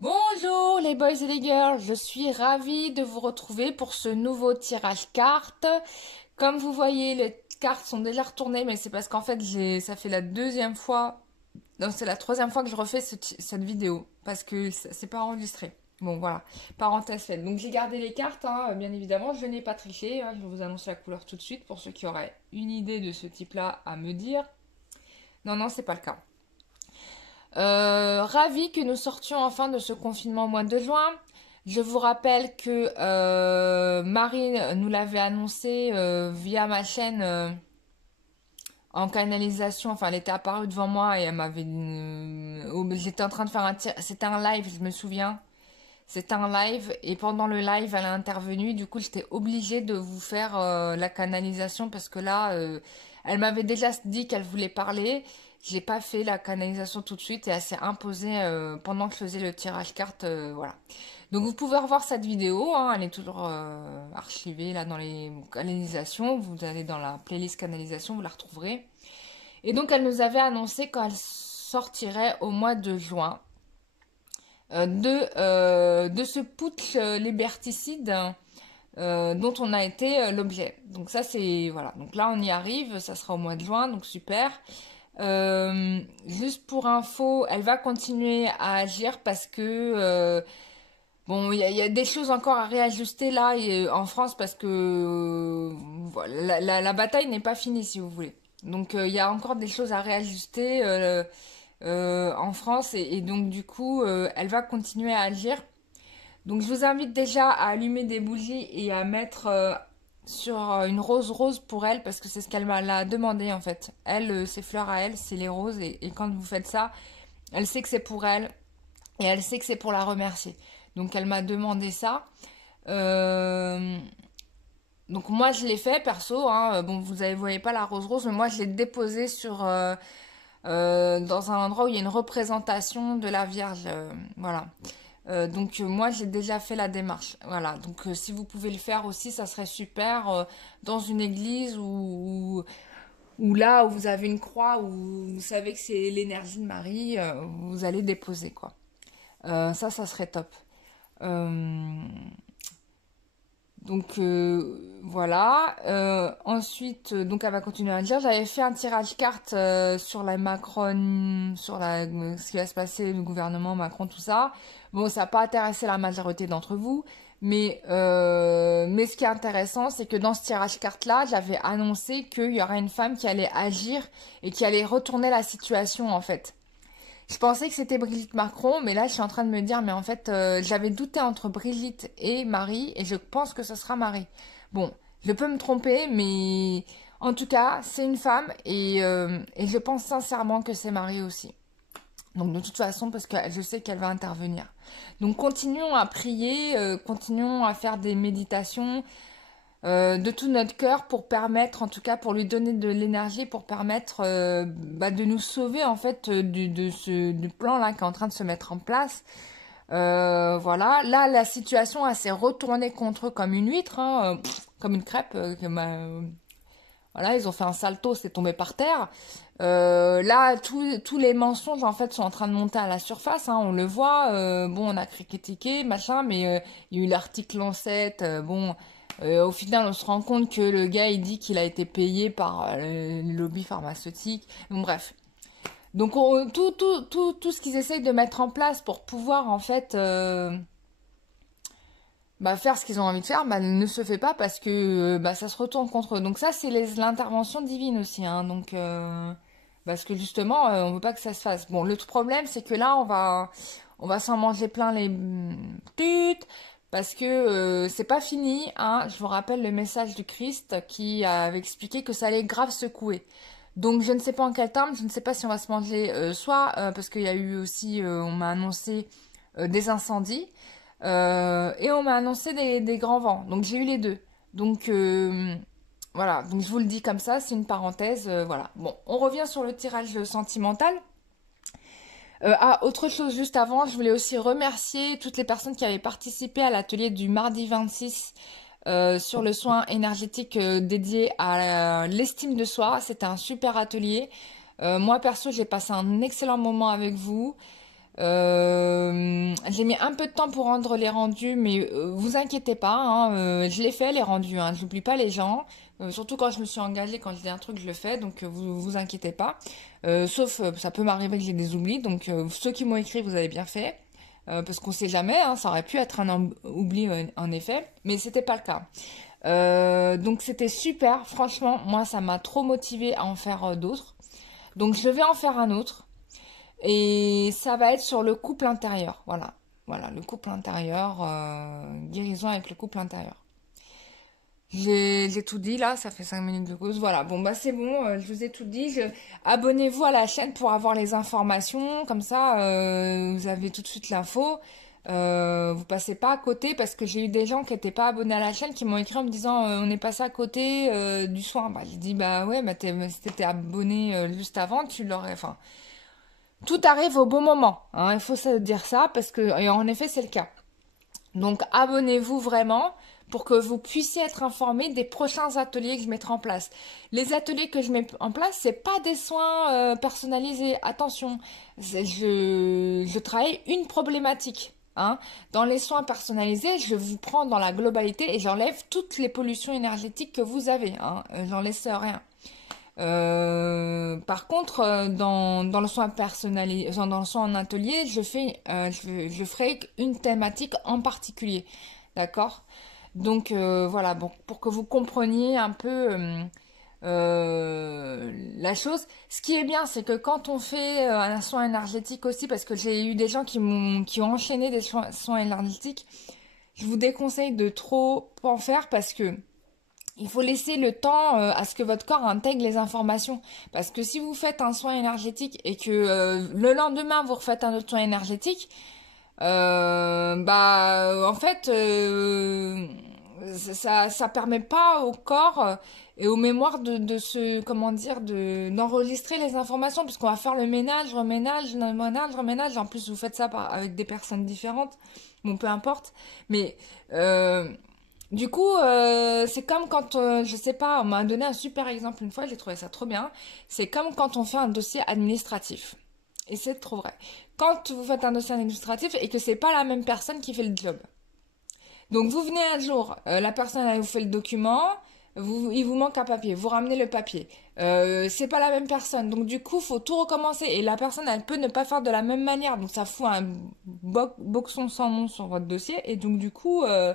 Bonjour les boys et les girls, je suis ravie de vous retrouver pour ce nouveau tirage cartes. Comme vous voyez, les cartes sont déjà retournées, mais c'est parce qu'en fait, ça fait la deuxième fois, non, c'est la troisième fois que je refais cette vidéo, parce que c'est pas enregistré. Bon, voilà, parenthèse faite. Donc j'ai gardé les cartes, hein, bien évidemment, je n'ai pas triché, hein, je vais vous annoncer la couleur tout de suite pour ceux qui auraient une idée de ce type-là à me dire. Non, non, c'est pas le cas. Ravi que nous sortions enfin de ce confinement au mois de juin. Je vous rappelle que Marie nous l'avait annoncé via ma chaîne en canalisation. Enfin, elle était apparue devant moi et elle m'avait. J'étais en train de faire c'était un live, je me souviens. C'était un live et pendant le live, elle a intervenu. Du coup, j'étais obligée de vous faire la canalisation parce que là, elle m'avait déjà dit qu'elle voulait parler. J'ai pas fait la canalisation tout de suite et elle s'est imposée pendant que je faisais le tirage carte. Voilà. Donc vous pouvez revoir cette vidéo, hein, elle est toujours archivée là dans les canalisations. Vous allez dans la playlist canalisation, vous la retrouverez. Et donc elle nous avait annoncé qu'elle sortirait au mois de juin de ce putsch liberticide dont on a été l'objet. Donc ça c'est voilà. Donc là on y arrive, ça sera au mois de juin, donc super. Juste pour info, elle va continuer à agir parce que bon, il y a des choses encore à réajuster là en France parce que voilà, la bataille n'est pas finie si vous voulez. Donc il y a encore des choses à réajuster en France et donc du coup elle va continuer à agir. Donc je vous invite déjà à allumer des bougies et à mettre sur une rose rose pour elle parce que c'est ce qu'elle m'a demandé en fait. Elle, ses fleurs à elle, c'est les roses et quand vous faites ça, elle sait que c'est pour elle et elle sait que c'est pour la remercier. Donc elle m'a demandé ça. Euh, donc moi je l'ai fait perso, hein. Bon vous ne voyez pas la rose rose, mais moi je l'ai déposée sur dans un endroit où il y a une représentation de la Vierge. Voilà. Donc moi j'ai déjà fait la démarche. Voilà. Donc si vous pouvez le faire aussi, ça serait super dans une église ou là où vous avez une croix où vous savez que c'est l'énergie de Marie, vous allez déposer quoi. Ça serait top. Euh, donc voilà. Ensuite, donc elle va continuer à dire. J'avais fait un tirage carte sur la Macron, sur ce qui va se passer, le gouvernement Macron, tout ça. Bon, ça n'a pas intéressé la majorité d'entre vous, mais ce qui est intéressant, c'est que dans ce tirage carte-là, j'avais annoncé qu'il y aurait une femme qui allait agir et qui allait retourner la situation en fait. Je pensais que c'était Brigitte Macron, mais là, je suis en train de me dire, mais en fait, j'avais douté entre Brigitte et Marie, et je pense que ce sera Marie. Bon, je peux me tromper, mais en tout cas, c'est une femme, et je pense sincèrement que c'est Marie aussi. Donc de toute façon, parce que je sais qu'elle va intervenir. Donc continuons à prier, continuons à faire des méditations, de tout notre cœur pour permettre, en tout cas pour lui donner de l'énergie, pour permettre de nous sauver en fait du plan là qui est en train de se mettre en place. Voilà, là la situation elle s'est retournée contre eux comme une huître, hein, comme une crêpe. Voilà, ils ont fait un salto, c'est tombé par terre. Là, tous les mensonges en fait sont en train de monter à la surface, hein, on le voit. Bon, on a critiqué, machin, mais il y a eu l'article Lancet. Bon, au final, on se rend compte que le gars, il dit qu'il a été payé par le lobby pharmaceutique. Donc, bref. Donc, tout ce qu'ils essayent de mettre en place pour pouvoir en fait faire ce qu'ils ont envie de faire, ne se fait pas parce que ça se retourne contre eux. Donc ça, c'est l'intervention divine aussi, hein. Donc parce que justement, on veut pas que ça se fasse. Bon, le problème, c'est que là, on va s'en manger plein les putes parce que c'est pas fini, hein. Je vous rappelle le message du Christ qui avait expliqué que ça allait grave secouer. Donc je ne sais pas en quel terme, je ne sais pas si on va se manger soit parce qu'il y a eu aussi, on m'a annoncé des incendies. Et on m'a annoncé des grands vents. Donc j'ai eu les deux. Donc voilà, donc je vous le dis comme ça, c'est une parenthèse. Voilà. Bon, on revient sur le tirage sentimental. Autre chose juste avant, je voulais aussi remercier toutes les personnes qui avaient participé à l'atelier du mardi 26 sur le soin énergétique dédié à l'estime de soi. C'était un super atelier. Moi perso, j'ai passé un excellent moment avec vous. J'ai mis un peu de temps pour rendre les rendus, mais vous inquiétez pas, hein, je l'ai fait les rendus, hein, j'oublie pas les gens. Surtout quand je me suis engagée, quand je dis un truc, je le fais, donc vous inquiétez pas. Sauf, ça peut m'arriver que j'ai des oublis, donc ceux qui m'ont écrit, vous avez bien fait. Parce qu'on sait jamais, hein, ça aurait pu être un oubli en effet, mais c'était pas le cas. Donc c'était super, franchement, moi ça m'a trop motivé à en faire d'autres. Donc je vais en faire un autre. Et ça va être sur le couple intérieur. Voilà. Voilà, le couple intérieur. Guérison avec le couple intérieur. J'ai tout dit là, ça fait 5 minutes de cause. Voilà, bon bah c'est bon, je vous ai tout dit. Abonnez-vous à la chaîne pour avoir les informations. Comme ça, vous avez tout de suite l'info. Vous passez pas à côté parce que j'ai eu des gens qui n'étaient pas abonnés à la chaîne qui m'ont écrit en me disant on est passé à côté du soin. Bah j'ai dit bah ouais, bah si t'étais abonné juste avant, tu l'aurais. Enfin, tout arrive au bon moment, hein, il faut se dire ça parce que, et en effet, c'est le cas. Donc, abonnez-vous vraiment pour que vous puissiez être informé des prochains ateliers que je mettrai en place. Les ateliers que je mets en place, c'est pas des soins personnalisés. Attention, je travaille une problématique. Hein. Dans les soins personnalisés, je vous prends dans la globalité et j'enlève toutes les pollutions énergétiques que vous avez. Hein. J'en laisse rien. Par contre, dans le soin personnalisé, dans le soin en atelier, je ferai une thématique en particulier, d'accord? Donc voilà, bon, pour que vous compreniez un peu la chose. Ce qui est bien, c'est que quand on fait un soin énergétique aussi, parce que j'ai eu des gens qui ont enchaîné des soins énergétiques, je vous déconseille de trop en faire parce que il faut laisser le temps à ce que votre corps intègre les informations. Parce que si vous faites un soin énergétique et que le lendemain vous refaites un autre soin énergétique, en fait, ça permet pas au corps et aux mémoires de se, comment dire, d'enregistrer les informations, parce qu'on va faire le ménage, reménage, ménage, reménage. En plus, vous faites ça avec des personnes différentes. Bon, peu importe. Mais du coup, c'est comme quand, je sais pas, on m'a donné un super exemple une fois, j'ai trouvé ça trop bien. C'est comme quand on fait un dossier administratif. Et c'est trop vrai. Quand vous faites un dossier administratif et que c'est pas la même personne qui fait le job. Donc vous venez un jour, la personne elle vous fait le document, il vous manque un papier, vous ramenez le papier. C'est pas la même personne, donc du coup faut tout recommencer et la personne elle peut ne pas faire de la même manière, donc ça fout un boxon sans nom sur votre dossier et donc du coup ouais,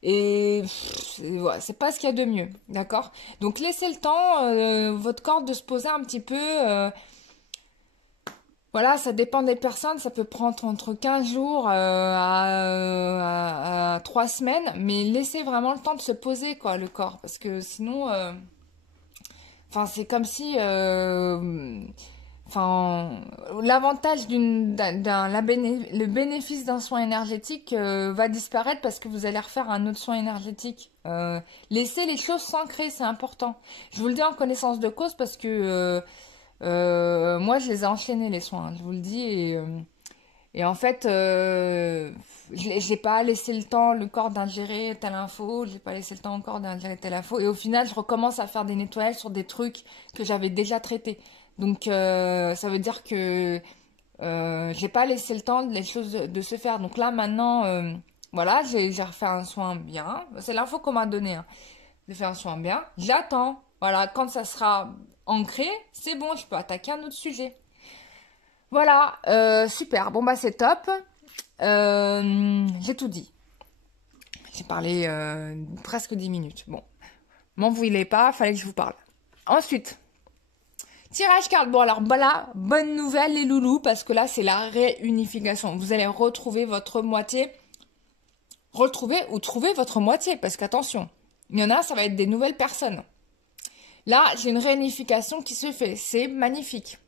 c'est pas ce qu'il y a de mieux, d'accord? Donc laissez le temps votre corps de se poser un petit peu. Voilà, ça dépend des personnes, ça peut prendre entre 15 jours à 3 semaines, mais laissez vraiment le temps de se poser, quoi, le corps, parce que sinon, enfin, c'est comme si, enfin, l'avantage le bénéfice d'un soin énergétique va disparaître parce que vous allez refaire un autre soin énergétique. Laissez les choses s'ancrer, c'est important. Je vous le dis en connaissance de cause parce que moi, je les ai enchaînés, les soins, hein, je vous le dis. Et en fait, j'ai pas laissé le temps, le corps d'ingérer telle info, j'ai pas laissé le temps au corps d'ingérer telle info. Et au final, je recommence à faire des nettoyages sur des trucs que j'avais déjà traités. Donc, ça veut dire que j'ai pas laissé le temps les choses de se faire. Donc là, maintenant, voilà, j'ai refait un soin bien. C'est l'info qu'on m'a donnée. Hein. J'ai fait un soin bien. J'attends. Voilà, quand ça sera ancré, c'est bon, je peux attaquer un autre sujet. Voilà, super. Bon, bah, c'est top. J'ai tout dit. J'ai parlé presque 10 minutes. Bon, m'en voulez pas, fallait que je vous parle. Ensuite, tirage carte. Bon, alors voilà, bonne nouvelle les loulous, parce que là, c'est la réunification. Vous allez retrouver votre moitié. Retrouver ou trouver votre moitié, parce qu'attention, il y en a, ça va être des nouvelles personnes. Là, j'ai une réunification qui se fait. C'est magnifique.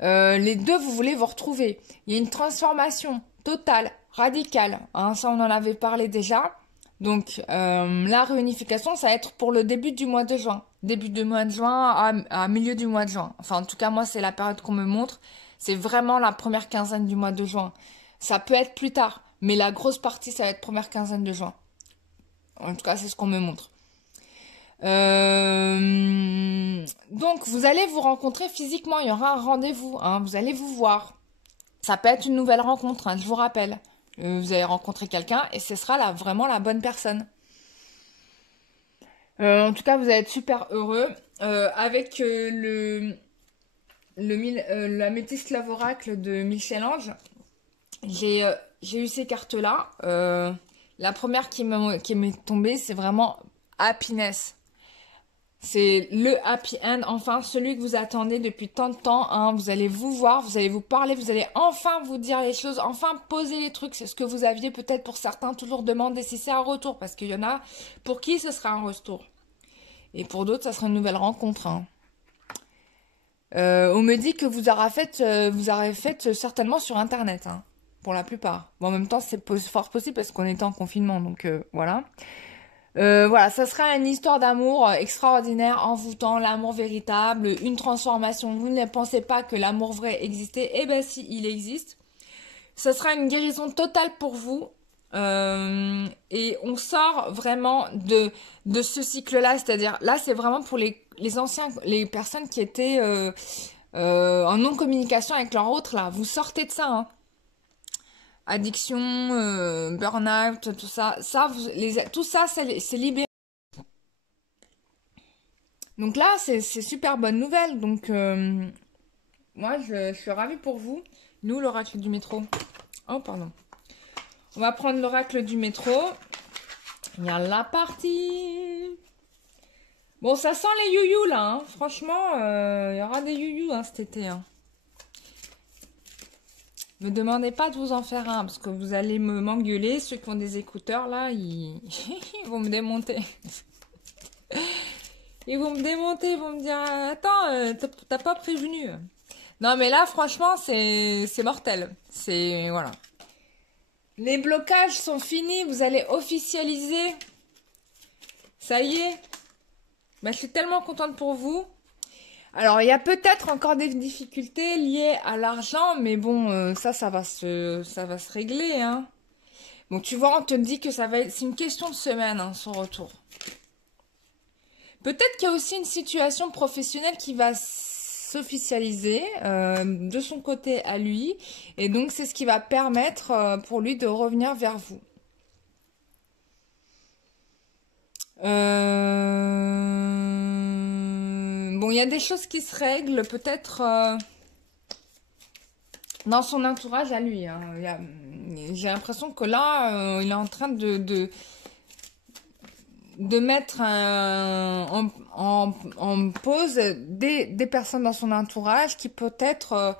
Les deux, vous voulez vous retrouver. Il y a une transformation totale, radicale. Hein, ça, on en avait parlé déjà. Donc, la réunification, ça va être pour le début du mois de juin. Début du mois de juin à milieu du mois de juin. Enfin, en tout cas, moi, c'est la période qu'on me montre. C'est vraiment la première quinzaine du mois de juin. Ça peut être plus tard, mais la grosse partie, ça va être première quinzaine de juin. En tout cas, c'est ce qu'on me montre. Donc, vous allez vous rencontrer physiquement. Il y aura un rendez-vous. Hein, vous allez vous voir. Ça peut être une nouvelle rencontre, hein, je vous rappelle. Vous allez rencontrer quelqu'un et ce sera vraiment la bonne personne. En tout cas, vous allez être super heureux. Avec la métisse clave oracle de Michel-Ange, j'ai eu ces cartes-là. La première qui m'est tombée, c'est vraiment happiness. C'est le happy end, enfin celui que vous attendez depuis tant de temps. Hein. Vous allez vous voir, vous allez vous parler, vous allez enfin vous dire les choses, enfin poser les trucs. C'est ce que vous aviez peut-être pour certains toujours demandé si c'est un retour, parce qu'il y en a pour qui ce sera un retour. Et pour d'autres, ça sera une nouvelle rencontre. Hein. On me dit que vous aurez fait certainement sur Internet, hein, pour la plupart. Bon, en même temps, c'est fort possible parce qu'on était en confinement, donc voilà. Voilà, ça sera une histoire d'amour extraordinaire, envoûtant, l'amour véritable, une transformation. Vous ne pensez pas que l'amour vrai existait? Eh ben si, il existe. Ça sera une guérison totale pour vous. Et on sort vraiment de ce cycle-là. C'est-à-dire, là, c'est vraiment pour les anciens, les personnes qui étaient en non-communication avec leur autre, là. Vous sortez de ça, hein. Addiction, burn-out, tout ça. Tout ça, c'est libéré. Donc là, c'est super bonne nouvelle. Donc, moi, je suis ravie pour vous. Nous, l'oracle du métro. Oh, pardon. On va prendre l'oracle du métro. Il y a la partie. Bon, ça sent les youyou là. Hein. Franchement, il y aura des youyou hein, cet été. Hein. Me demandez pas de vous en faire un parce que vous allez m'engueuler. Ceux qui ont des écouteurs là, ils vont me démonter. Ils vont me démonter, ils vont me dire attends, t'as pas prévenu. Non mais là franchement c'est mortel. C'est voilà. Les blocages sont finis, vous allez officialiser. Ça y est. Bah, je suis tellement contente pour vous. Alors, il y a peut-être encore des difficultés liées à l'argent, mais bon, ça va se régler, hein. Bon, tu vois, on te dit que c'est une question de semaine, hein, son retour. Peut-être qu'il y a aussi une situation professionnelle qui va s'officialiser de son côté à lui, et donc c'est ce qui va permettre pour lui de revenir vers vous. Bon, il y a des choses qui se règlent, peut-être dans son entourage à lui. Hein. J'ai l'impression que là, il est en train de mettre en pause des personnes dans son entourage qui peut-être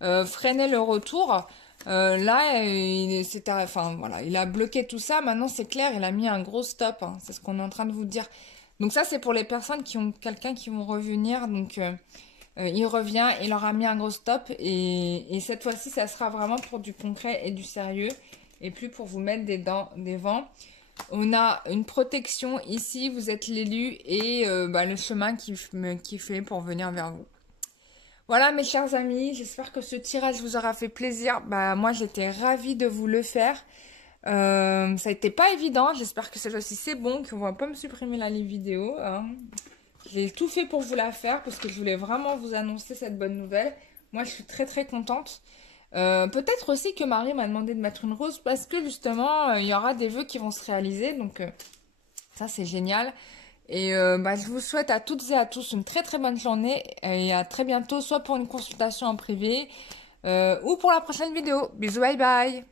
freinaient le retour. Là, il a bloqué tout ça. Maintenant, c'est clair, il a mis un gros stop. Hein. C'est ce qu'on est en train de vous dire. Donc ça, c'est pour les personnes qui ont quelqu'un qui vont revenir. Donc, il revient, il leur a mis un gros stop. Et cette fois-ci, ça sera vraiment pour du concret et du sérieux. Et plus pour vous mettre des vents. On a une protection ici, vous êtes l'élu. Et le chemin qui fait pour venir vers vous. Voilà mes chers amis, j'espère que ce tirage vous aura fait plaisir. Moi j'étais ravie de vous le faire. Ça n'a été pas évident, j'espère que cette fois-ci c'est bon, qu'on ne va pas me supprimer la vidéo. Hein. J'ai tout fait pour vous la faire parce que je voulais vraiment vous annoncer cette bonne nouvelle. Moi je suis très très contente. Peut-être aussi que Marie m'a demandé de mettre une rose parce que justement il y aura des vœux qui vont se réaliser. Donc ça c'est génial. Et je vous souhaite à toutes et à tous une très très bonne journée et à très bientôt, soit pour une consultation en privé ou pour la prochaine vidéo. Bisous, bye bye!